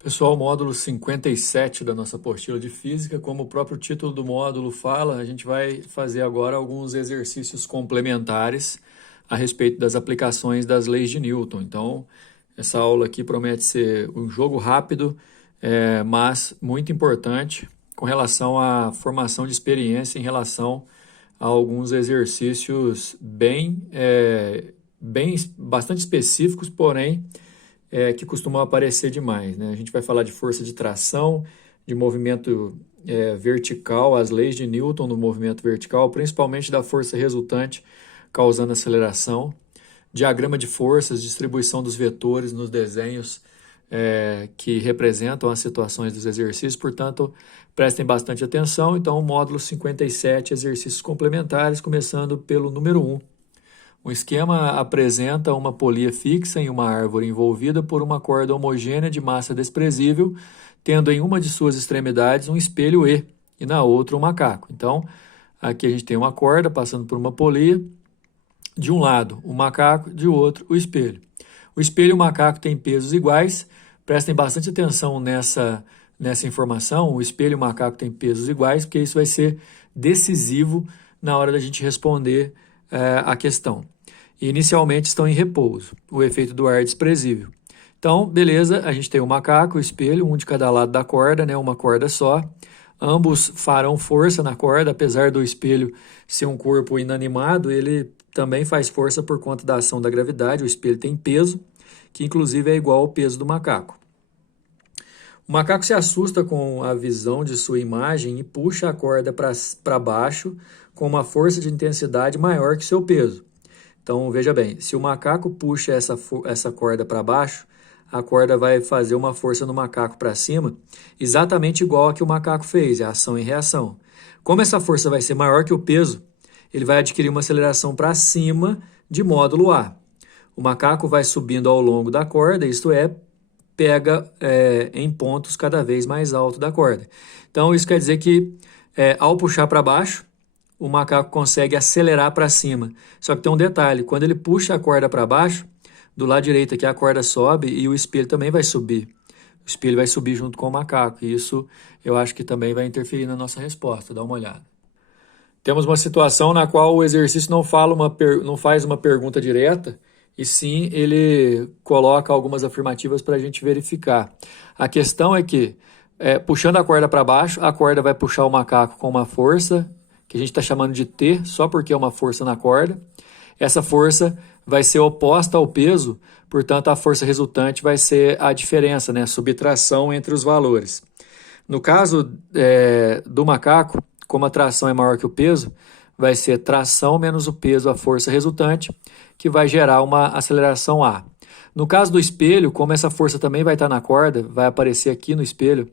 Pessoal, módulo 57 da nossa apostila de física, como o próprio título do módulo fala, a gente vai fazer agora alguns exercícios complementares a respeito das aplicações das leis de Newton. Então, essa aula aqui promete ser um jogo rápido, mas muito importante com relação à formação de experiência em relação a alguns exercícios bastante específicos, porém que costumam aparecer demais, né? A gente vai falar de força de tração, de movimento vertical, as leis de Newton do movimento vertical, principalmente da força resultante causando aceleração, diagrama de forças, distribuição dos vetores nos desenhos que representam as situações dos exercícios, portanto, prestem bastante atenção. Então, o módulo 57, exercícios complementares, começando pelo número 1. O esquema apresenta uma polia fixa em uma árvore envolvida por uma corda homogênea de massa desprezível, tendo em uma de suas extremidades um espelho e na outra um macaco. Então, aqui a gente tem uma corda passando por uma polia, de um lado o macaco, de outro o espelho. O espelho e o macaco têm pesos iguais, prestem bastante atenção nessa informação, o espelho e o macaco têm pesos iguais, porque isso vai ser decisivo na hora da gente responder a questão. E inicialmente estão em repouso, o efeito do ar é desprezível. Então, beleza, a gente tem o macaco, o espelho, um de cada lado da corda, né, uma corda só. Ambos farão força na corda, apesar do espelho ser um corpo inanimado, ele também faz força por conta da ação da gravidade. O espelho tem peso, que inclusive é igual ao peso do macaco. O macaco se assusta com a visão de sua imagem e puxa a corda para baixo com uma força de intensidade maior que seu peso. Então, veja bem, se o macaco puxa essa corda para baixo, a corda vai fazer uma força no macaco para cima, exatamente igual a que o macaco fez, é ação e reação. Como essa força vai ser maior que o peso, ele vai adquirir uma aceleração para cima de módulo A. O macaco vai subindo ao longo da corda, isto é, pega em pontos cada vez mais altos da corda. Então, isso quer dizer que ao puxar para baixo, o macaco consegue acelerar para cima. Só que tem um detalhe, quando ele puxa a corda para baixo, do lado direito aqui a corda sobe e o espelho também vai subir. O espelho vai subir junto com o macaco, e isso eu acho que também vai interferir na nossa resposta. Dá uma olhada. Temos uma situação na qual o exercício não faz uma pergunta direta, e sim ele coloca algumas afirmativas para a gente verificar. A questão é que, puxando a corda para baixo, a corda vai puxar o macaco com uma força, que a gente está chamando de T, só porque é uma força na corda. Essa força vai ser oposta ao peso, portanto, a força resultante vai ser a diferença, né? A subtração entre os valores. No caso do macaco, como a tração é maior que o peso, vai ser tração menos o peso, a força resultante, que vai gerar uma aceleração A. No caso do espelho, como essa força também vai estar na corda, vai aparecer aqui no espelho,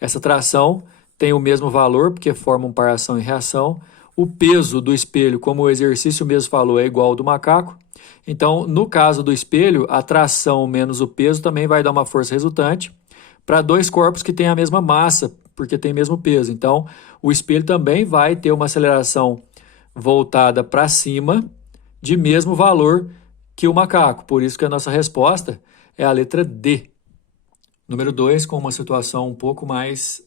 essa tração tem o mesmo valor, porque forma um par ação e reação. O peso do espelho, como o exercício mesmo falou, é igual ao do macaco. Então, no caso do espelho, a tração menos o peso também vai dar uma força resultante para dois corpos que têm a mesma massa, porque tem o mesmo peso. Então, o espelho também vai ter uma aceleração voltada para cima, de mesmo valor que o macaco. Por isso que a nossa resposta é a letra D. Número 2, com uma situação um pouco mais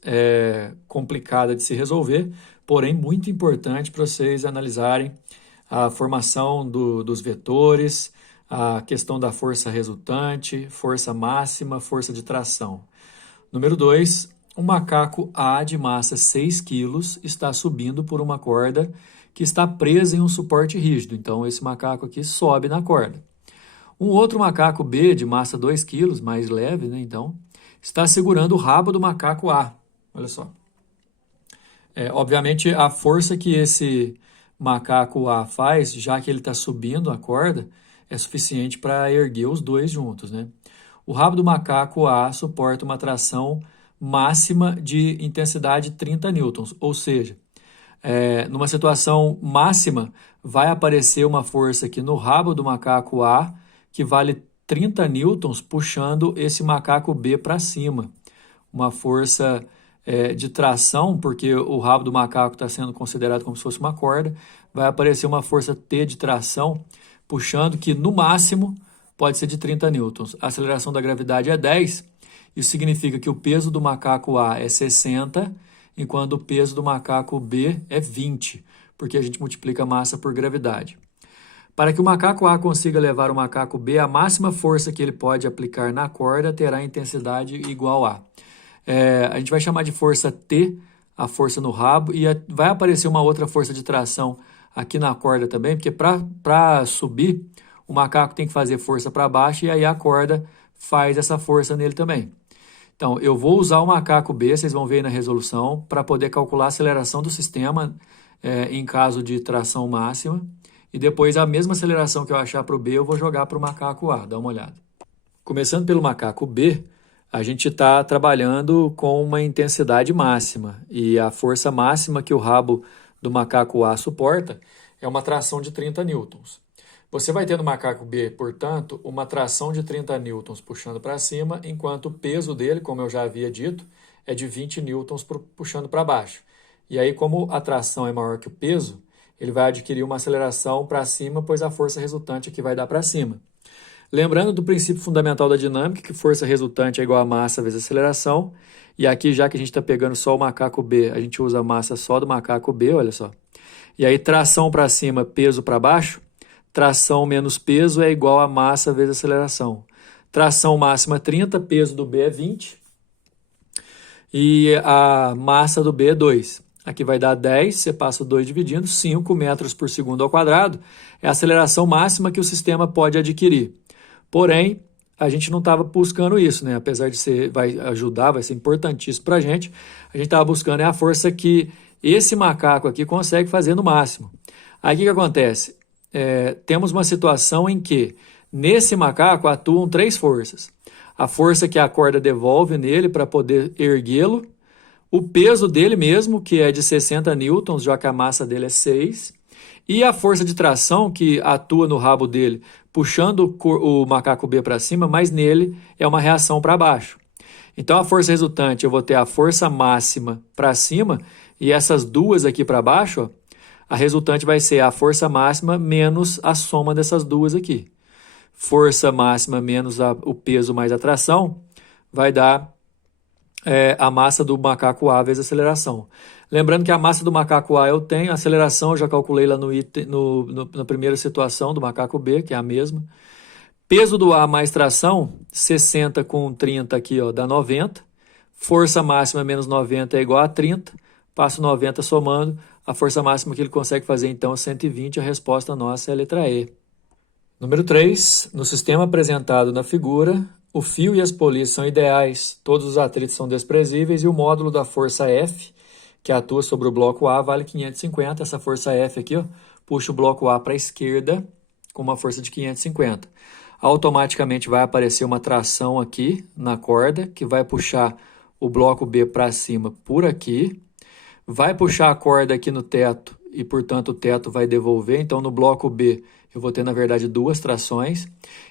complicada de se resolver, porém muito importante para vocês analisarem a formação dos vetores, a questão da força resultante, força máxima, força de tração. Número 2, um macaco A de massa 6 kg está subindo por uma corda que está presa em um suporte rígido. Então, esse macaco aqui sobe na corda. Um outro macaco B de massa 2 kg, mais leve, né? Então, está segurando o rabo do macaco A. Olha só. Obviamente, a força que esse macaco A faz, já que ele está subindo a corda, é suficiente para erguer os dois juntos, né? O rabo do macaco A suporta uma tração máxima de intensidade 30 newtons, ou seja, numa situação máxima, vai aparecer uma força aqui no rabo do macaco A que vale 30 newtons puxando esse macaco B para cima. Uma força de tração, porque o rabo do macaco está sendo considerado como se fosse uma corda, vai aparecer uma força T de tração puxando que no máximo pode ser de 30 newtons. A aceleração da gravidade é 10 Isso significa que o peso do macaco A é 60, enquanto o peso do macaco B é 20, porque a gente multiplica a massa por gravidade. Para que o macaco A consiga levar o macaco B, a máxima força que ele pode aplicar na corda terá intensidade igual a. A gente vai chamar de força T, a força no rabo, e vai aparecer uma outra força de tração aqui na corda também, porque para subir, o macaco tem que fazer força para baixo e aí a corda faz essa força nele também. Então, eu vou usar o macaco B, vocês vão ver aí na resolução, para poder calcular a aceleração do sistema em caso de tração máxima. E depois a mesma aceleração que eu achar para o B, eu vou jogar para o macaco A, dá uma olhada. Começando pelo macaco B, a gente está trabalhando com uma intensidade máxima. E a força máxima que o rabo do macaco A suporta é uma tração de 30 newtons. Você vai ter no macaco B, portanto, uma tração de 30 newtons puxando para cima, enquanto o peso dele, como eu já havia dito, é de 20 newtons puxando para baixo. E aí, como a tração é maior que o peso, ele vai adquirir uma aceleração para cima, pois a força resultante aqui vai dar para cima. Lembrando do princípio fundamental da dinâmica, que força resultante é igual a massa vezes aceleração. E aqui, já que a gente está pegando só o macaco B, a gente usa a massa só do macaco B, olha só. E aí, tração para cima, peso para baixo. Tração menos peso é igual a massa vezes aceleração. Tração máxima 30, peso do B é 20. E a massa do B é 2. Aqui vai dar 10, você passa o 2 dividindo, 5 metros por segundo ao quadrado. É a aceleração máxima que o sistema pode adquirir. Porém, a gente não estava buscando isso, né? Apesar de vai ajudar, vai ser importantíssimo para a gente estava buscando a força que esse macaco aqui consegue fazer no máximo. Aí o que acontece? Temos uma situação em que nesse macaco atuam 3 forças. A força que a corda devolve nele para poder erguê-lo, o peso dele mesmo, que é de 60 newtons, já que a massa dele é 6, e a força de tração que atua no rabo dele, puxando o macaco B para cima, mas nele é uma reação para baixo. Então a força resultante, eu vou ter a força máxima para cima e essas duas aqui para baixo, ó, a resultante vai ser a força máxima menos a soma dessas duas aqui. Força máxima menos o peso mais a tração vai dar a massa do macaco A vezes a aceleração. Lembrando que a massa do macaco A eu tenho, a aceleração eu já calculei lá na primeira situação do macaco B, que é a mesma. Peso do A mais tração, 60 com 30 aqui, ó, dá 90. Força máxima menos 90 é igual a 30. Passo 90 somando. A força máxima que ele consegue fazer, então, é 120. A resposta nossa é a letra E. Número 3. No sistema apresentado na figura, o fio e as polias são ideais, todos os atritos são desprezíveis e o módulo da força F, que atua sobre o bloco A, vale 550. Essa força F aqui, ó, puxa o bloco A para a esquerda com uma força de 550. Automaticamente vai aparecer uma tração aqui na corda, que vai puxar o bloco B para cima por aqui. Vai puxar a corda aqui no teto e, portanto, o teto vai devolver. Então, no bloco B, eu vou ter, na verdade, 2 trações,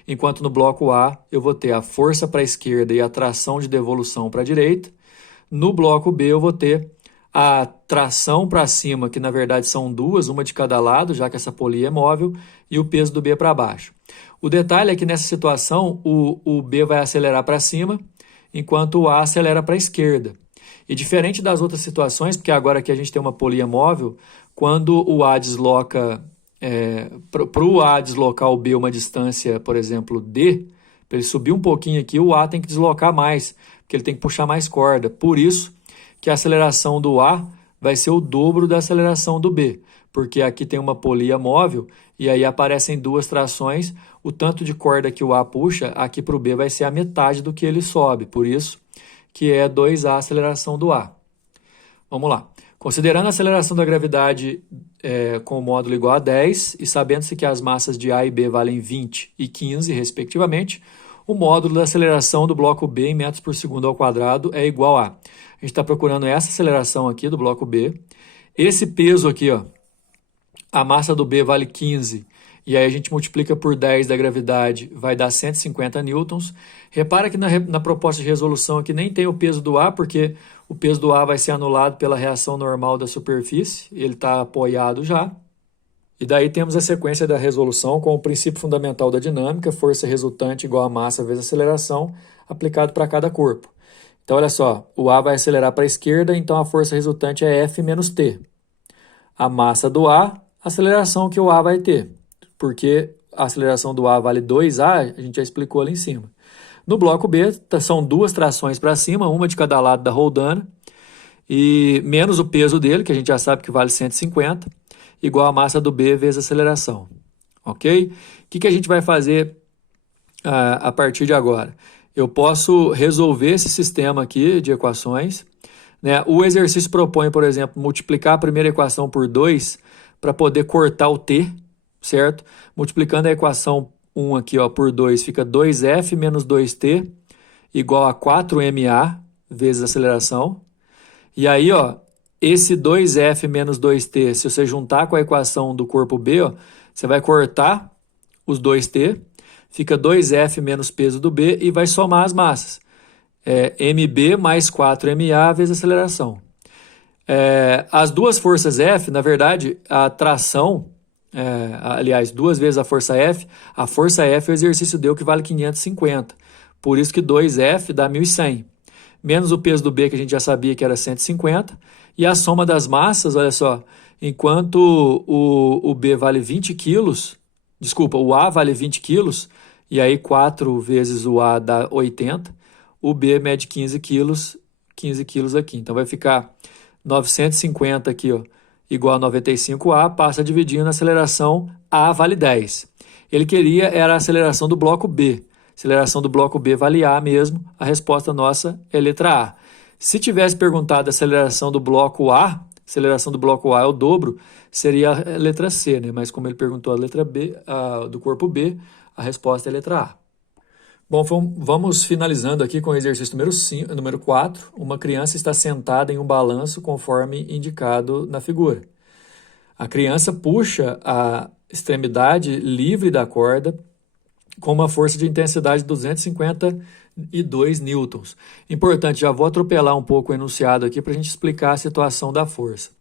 enquanto no bloco A, eu vou ter a força para a esquerda e a tração de devolução para a direita. No bloco B, eu vou ter a tração para cima, que, na verdade, são 2, uma de cada lado, já que essa polia é móvel, e o peso do B para baixo. O detalhe é que, nessa situação, o B vai acelerar para cima, enquanto o A acelera para a esquerda. E diferente das outras situações, porque agora aqui a gente tem uma polia móvel, quando o A desloca, para o A deslocar o B uma distância, por exemplo, D, para ele subir um pouquinho aqui, o A tem que deslocar mais, porque ele tem que puxar mais corda. Por isso que a aceleração do A vai ser o dobro da aceleração do B, porque aqui tem uma polia móvel e aí aparecem 2 trações, o tanto de corda que o A puxa, aqui para o B vai ser a metade do que ele sobe, por isso que é 2A a aceleração do A. Vamos lá. Considerando a aceleração da gravidade com o módulo igual a 10 e sabendo-se que as massas de A e B valem 20 e 15, respectivamente, o módulo da aceleração do bloco B em metros por segundo ao quadrado é igual a... A gente está procurando essa aceleração aqui do bloco B. Esse peso aqui, ó, a massa do B vale 15, e aí a gente multiplica por 10 da gravidade, vai dar 150 newtons. Repara que na proposta de resolução aqui nem tem o peso do A, porque o peso do A vai ser anulado pela reação normal da superfície, ele está apoiado já. E daí temos a sequência da resolução com o princípio fundamental da dinâmica, força resultante igual a massa vezes aceleração, aplicado para cada corpo. Então, olha só, o A vai acelerar para a esquerda, então a força resultante é F menos T. A massa do A, a aceleração que o A vai ter, porque a aceleração do A vale 2A, a gente já explicou ali em cima. No bloco B, são duas trações para cima, uma de cada lado da roldana, e menos o peso dele, que a gente já sabe que vale 150, igual a massa do B vezes a aceleração. Ok? O que a gente vai fazer a partir de agora? Eu posso resolver esse sistema aqui de equações, né? O exercício propõe, por exemplo, multiplicar a primeira equação por 2 para poder cortar o t, certo? Multiplicando a equação 1 aqui, ó, por 2, fica 2f menos 2t igual a 4ma vezes a aceleração. E aí, ó, esse 2f menos 2t, se você juntar com a equação do corpo B, ó, você vai cortar os 2t, fica 2f menos peso do B e vai somar as massas. mb mais 4ma vezes a aceleração. As duas forças F, na verdade, a tração, aliás, duas vezes a força F o exercício deu que vale 550. Por isso que 2F dá 1.100. Menos o peso do B, que a gente já sabia que era 150. E a soma das massas, olha só, enquanto o B vale 20 quilos, desculpa, o A vale 20 quilos, e aí 4 vezes o A dá 80, o B mede 15 quilos aqui. Então vai ficar 950 aqui, ó, igual a 95A, passa dividindo a aceleração, A vale 10. Ele queria era a aceleração do bloco B. Aceleração do bloco B vale A mesmo, a resposta nossa é letra A. Se tivesse perguntado a aceleração do bloco A, aceleração do bloco A é o dobro, seria a letra C, né? Mas como ele perguntou a letra B, do corpo B, a resposta é a letra A. Bom, vamos finalizando aqui com o exercício número 4. Uma criança está sentada em um balanço conforme indicado na figura. A criança puxa a extremidade livre da corda com uma força de intensidade de 252 newtons. Importante, já vou atropelar um pouco o enunciado aqui para a gente explicar a situação da força.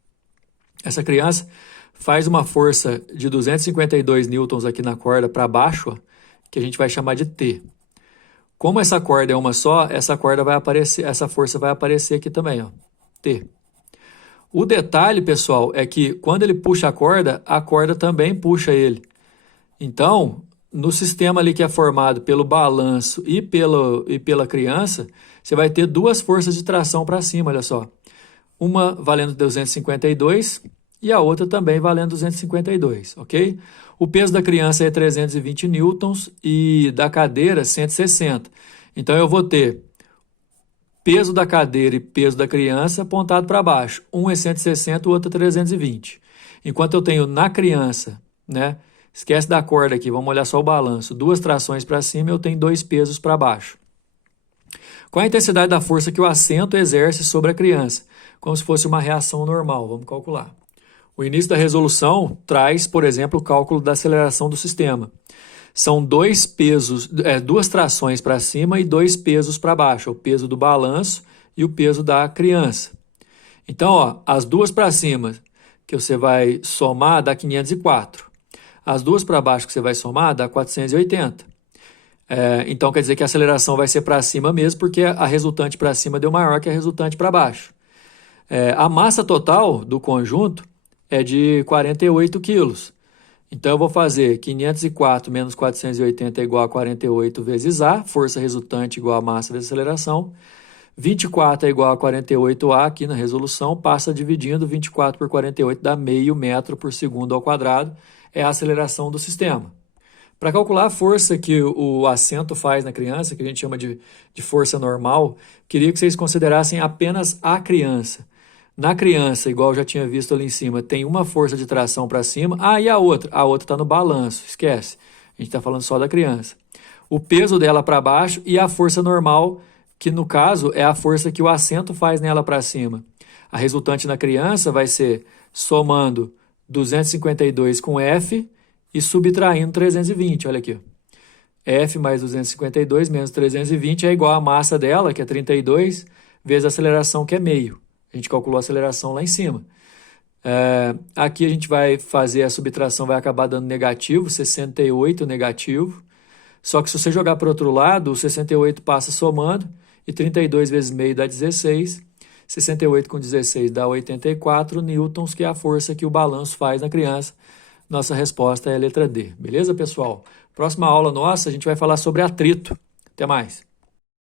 Essa criança faz uma força de 252 newtons aqui na corda para baixo, ó, que a gente vai chamar de T. Como essa corda é uma só, essa força vai aparecer aqui também, ó, T. O detalhe, pessoal, é que quando ele puxa a corda também puxa ele. Então, no sistema ali que é formado pelo balanço e pela criança, você vai ter duas forças de tração para cima, olha só. Uma valendo 252 e a outra também valendo 252, ok? O peso da criança é 320 newtons e da cadeira 160. Então eu vou ter peso da cadeira e peso da criança apontado para baixo. Um é 160, o outro é 320. Enquanto eu tenho na criança, né? Esquece da corda aqui, vamos olhar só o balanço. Duas trações para cima, eu tenho dois pesos para baixo. Qual a intensidade da força que o assento exerce sobre a criança? Como se fosse uma reação normal, vamos calcular. O início da resolução traz, por exemplo, o cálculo da aceleração do sistema. São dois pesos, duas trações para cima e dois pesos para baixo, o peso do balanço e o peso da criança. Então, ó, as duas para cima que você vai somar dá 504. As duas para baixo que você vai somar dá 480. Então quer dizer que a aceleração vai ser para cima mesmo, porque a resultante para cima deu maior que a resultante para baixo. A massa total do conjunto é de 48 quilos. Então eu vou fazer 504 menos 480 é igual a 48 vezes A, força resultante igual a massa vezes aceleração. 24 é igual a 48A aqui na resolução, passa dividindo 24 por 48 dá meio metro por segundo ao quadrado, é a aceleração do sistema. Para calcular a força que o assento faz na criança, que a gente chama de força normal, queria que vocês considerassem apenas a criança. Na criança, igual eu já tinha visto ali em cima, tem uma força de tração para cima. E a outra? A outra está no balanço, esquece. A gente está falando só da criança. O peso dela para baixo e a força normal, que no caso é a força que o assento faz nela para cima. A resultante na criança vai ser somando 252 com F e subtraindo 320, olha aqui. F mais 252 menos 320 é igual a massa dela, que é 32, vezes a aceleração, que é meio. A gente calculou a aceleração lá em cima. Aqui a gente vai fazer a subtração, vai acabar dando negativo, 68 negativo. Só que se você jogar para o outro lado, o 68 passa somando e 32 vezes meio dá 16. 68 com 16 dá 84 newtons, que é a força que o balanço faz na criança. Nossa resposta é a letra D. Beleza, pessoal? Próxima aula nossa, a gente vai falar sobre atrito. Até mais.